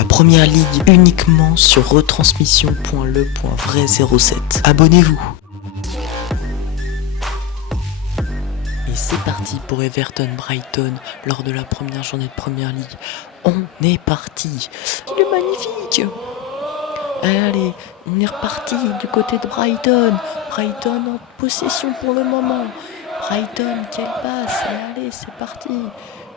la première ligue uniquement sur retransmission.le.vrai07. Abonnez-vous. Et c'est parti pour Everton Brighton lors de la première journée de première ligue. On est parti. Il est magnifique. Allez, on est reparti du côté de Brighton. Brighton en possession pour le moment. Brighton, quelle passe. Allez, c'est parti.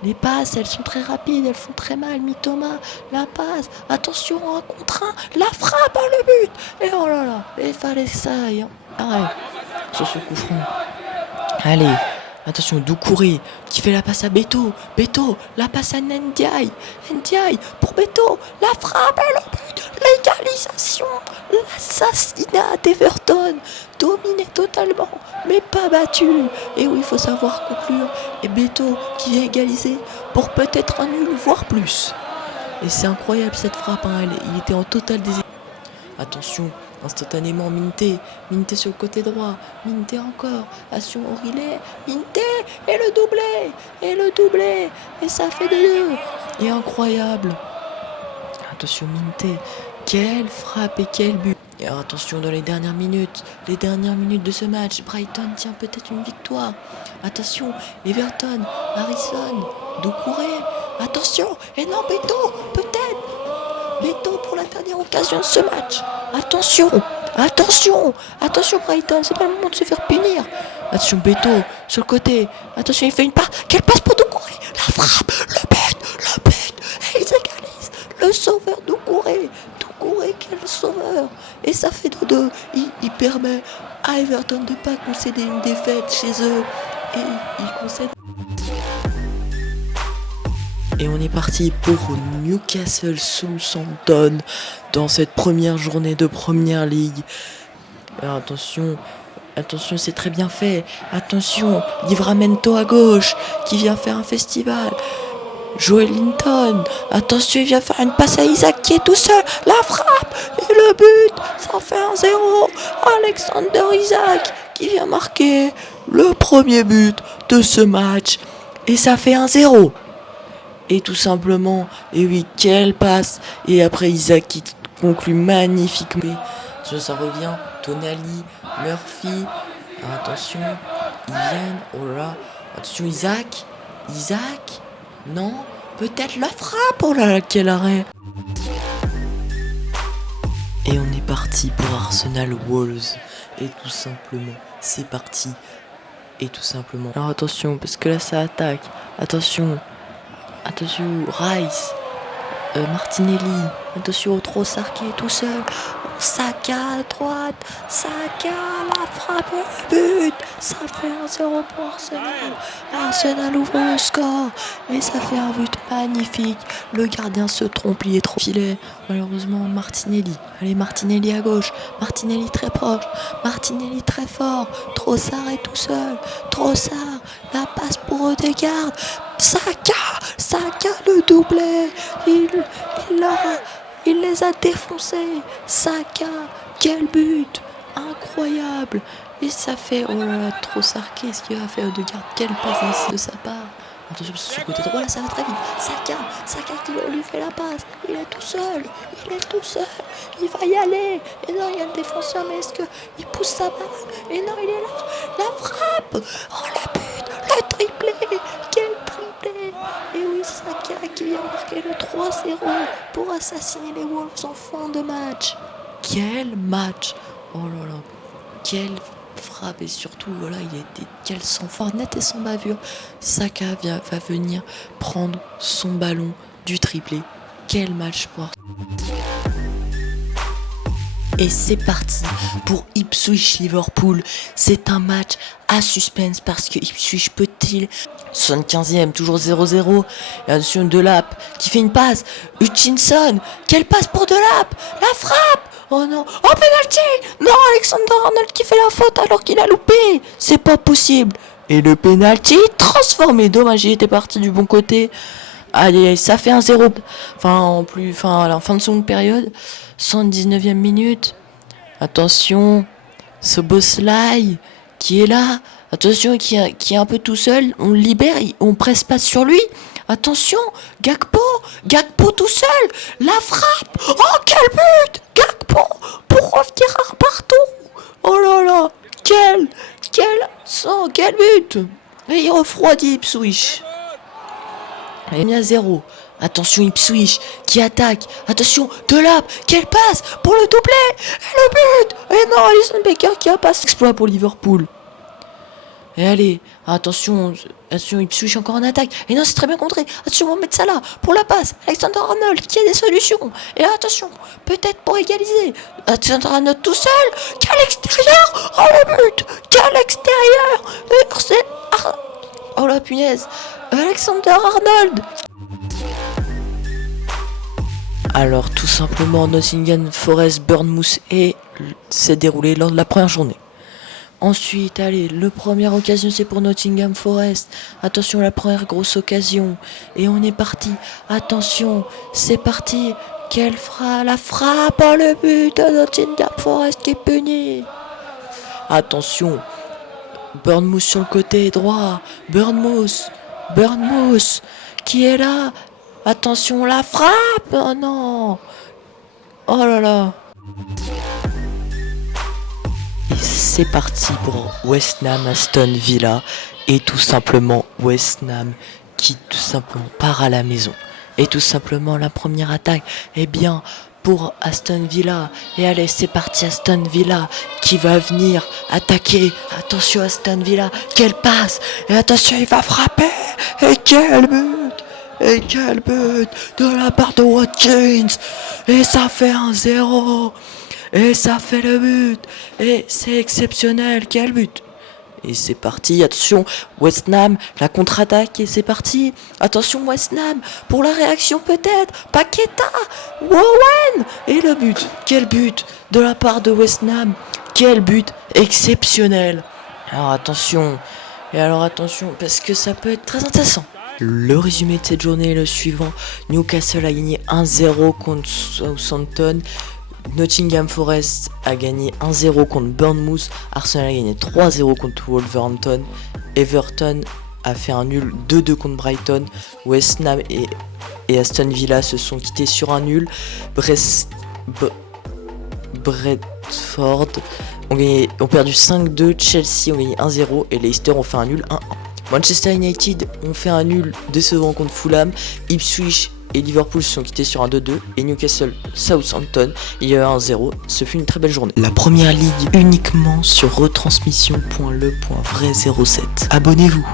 Les passes, elles sont très rapides, elles font très mal. Mitoma, la passe. Attention, un contre un. La frappe, le but. Et oh là là, il fallait ça. Arrête. Sur ce coup franc. Allez. Attention, Doucouré qui fait la passe à Beto. Beto, la passe à Ndiaye. Ndiaye pour Beto. La frappe et le but. L'égalisation. L'assassinat d'Everton. Dominé totalement, mais pas battu. Et oui, il faut savoir conclure. Et Beto qui vient égaliser pour peut-être un nul, voire plus. Et c'est incroyable cette frappe. Hein. Il était en total déséquilibre. Attention. Instantanément, Minté sur le côté droit, Minté encore, Attention Aurilet, Minté, et le doublé, et ça fait 2-2, et incroyable. Attention Minté, quelle frappe et quel but. Et alors, attention dans les dernières minutes de ce match, Brighton tient peut-être une victoire. Attention, Everton, Harrison, Doucouré, attention, et non Beto, peut-être. Beto pour la dernière occasion de ce match. Attention Brighton, c'est pas le moment de se faire punir. Attention Beto sur le côté. Attention, il fait une passe. Quelle passe pour Doucouré. La frappe, le but. Et ils égalisent. Le sauveur Doucouré, quel sauveur. Et ça fait 2-2. Il permet à Everton de ne pas concéder une défaite chez eux. Et il concède. Et on est parti pour Newcastle Southampton dans cette première journée de Première Ligue. Alors attention, c'est très bien fait. Attention, Livramento à gauche qui vient faire un festival. Joel Linton, attention, il vient faire une passe à Isaac qui est tout seul. La frappe et le but, ça fait 1-0. Alexander Isaac qui vient marquer le premier but de ce match. Et ça fait 1-0. Et tout simplement, et oui, quelle passe. Et après Isaac qui conclut magnifiquement. Ça revient, Tonali, Murphy. Attention, ils viennent, oh là. Attention Isaac, non, peut-être la frappe, oh là là, quel arrêt. Et on est parti pour Arsenal Wolves. Et tout simplement, c'est parti. Et tout simplement. Alors attention, parce que là ça attaque. Attention, Rice, Martinelli, attention, Trossard qui est tout seul, Saka à droite, la frappe et le but, ça fait 1-0 pour Arsenal ouvre le score, et ça fait un but magnifique, le gardien se trompe, il est trop filet, malheureusement Martinelli à gauche, Martinelli très proche, Martinelli très fort, Trossard est tout seul, la passe pour Odegaard, Saka le doublé, il les a défoncés. Saka, quel but, incroyable. Et ça fait, oh là là, Trossard, qu'est-ce qu'il va faire Odegaard, quelle passe de sa part. Attention, sur le côté droit, là ça va très vite. Saka qui lui fait la passe, il est tout seul, il va y aller. Et non, il y a le défenseur, mais est-ce qu'il pousse sa balle? Et non, il est là, la frappe, oh le but, le triplé, quel triplé. Et oui, Saka qui vient marquer le 3-0 pour assassiner les Wolves en fin de match. Quel match, oh là là, quel frappe, et surtout voilà, il était quel sang-froid, net et sans bavure. Saka va venir prendre son ballon du triplé. Quel match pour Arsenal. Et c'est parti pour Ipswich Liverpool. C'est un match à suspense parce que Ipswich peut-il 75e, toujours 0-0. Et attention, Delap qui fait une passe. Hutchinson, quelle passe pour Delap, la frappe. Oh non, oh penalty. Non, Alexander-Arnold qui fait la faute alors qu'il a loupé. C'est pas possible. Et le penalty transformé. Dommage, il était parti du bon côté. Allez, ça fait 1-0. À la fin de seconde période. 119e minute. Attention, Szoboszlai qui est là. Attention, qui est un peu tout seul. On le libère, on presse pas sur lui. Attention, Gakpo tout seul. La frappe. Oh, quel but! Gakpo pour revenir partout. Oh là là, quel but! Et il refroidit Ipswich. Et il y a 0. Attention Ipswich qui attaque. Attention Delap, quelle passe pour le doublé. Et le but. Et non, Alisson Becker qui a passé exploit pour Liverpool. Et allez, attention Ipswich encore en attaque. Et non, c'est très bien contré. Attention Mohamed Salah pour la passe. Alexander Arnold qui a des solutions. Et attention, peut-être pour égaliser. Alexander Arnold tout seul. Quel extérieur. Oh le but. Quel extérieur. Et c'est... Oh la punaise. Alexander Arnold. Alors tout simplement Nottingham Forest Bournemouth s'est déroulé lors de la première journée. Ensuite, allez, le première occasion c'est pour Nottingham Forest. Attention, la première grosse occasion. Et on est parti. Attention, c'est parti. Quelle frappe, la frappe, oh, le but de Nottingham Forest qui est puni. Attention, Bournemouth sur le côté droit. Bournemouth qui est là. Attention, la frappe. Oh non. Oh là là. C'est parti pour West Ham Aston Villa et tout simplement West Ham qui tout simplement part à la maison. Et tout simplement la première attaque est bien pour Aston Villa. Et allez, c'est parti Aston Villa qui va venir attaquer. Attention Aston Villa, quelle passe. Et attention, il va frapper. Et quel but. Et quel but de la part de Watkins. Et ça fait 1-0. Et ça fait le but. Et c'est exceptionnel. Quel but. Et c'est parti. Attention, West Ham, la contre-attaque. Et c'est parti. Attention, West Ham, pour la réaction peut-être. Paqueta. Wowen. Et le but. Quel but de la part de West Ham. Quel but exceptionnel. Alors attention. Et alors attention, parce que ça peut être très intéressant. Le résumé de cette journée est le suivant. Newcastle a gagné 1-0 contre Southampton. Nottingham Forest a gagné 1-0 contre Bournemouth. Arsenal a gagné 3-0 contre Wolverhampton. Everton a fait un nul 2-2 contre Brighton. West Ham et Aston Villa se sont quittés sur un nul. Brentford ont perdu 5-2. Chelsea ont gagné 1-0 et Leicester ont fait un nul 1-1. Manchester United ont fait un nul décevant contre Fulham. Ipswich et Liverpool se sont quittés sur un 2-2 et Newcastle Southampton il y a eu 1-0. Ce fut une très belle journée. La première ligue uniquement sur retransmission.le.vrai07. Abonnez-vous.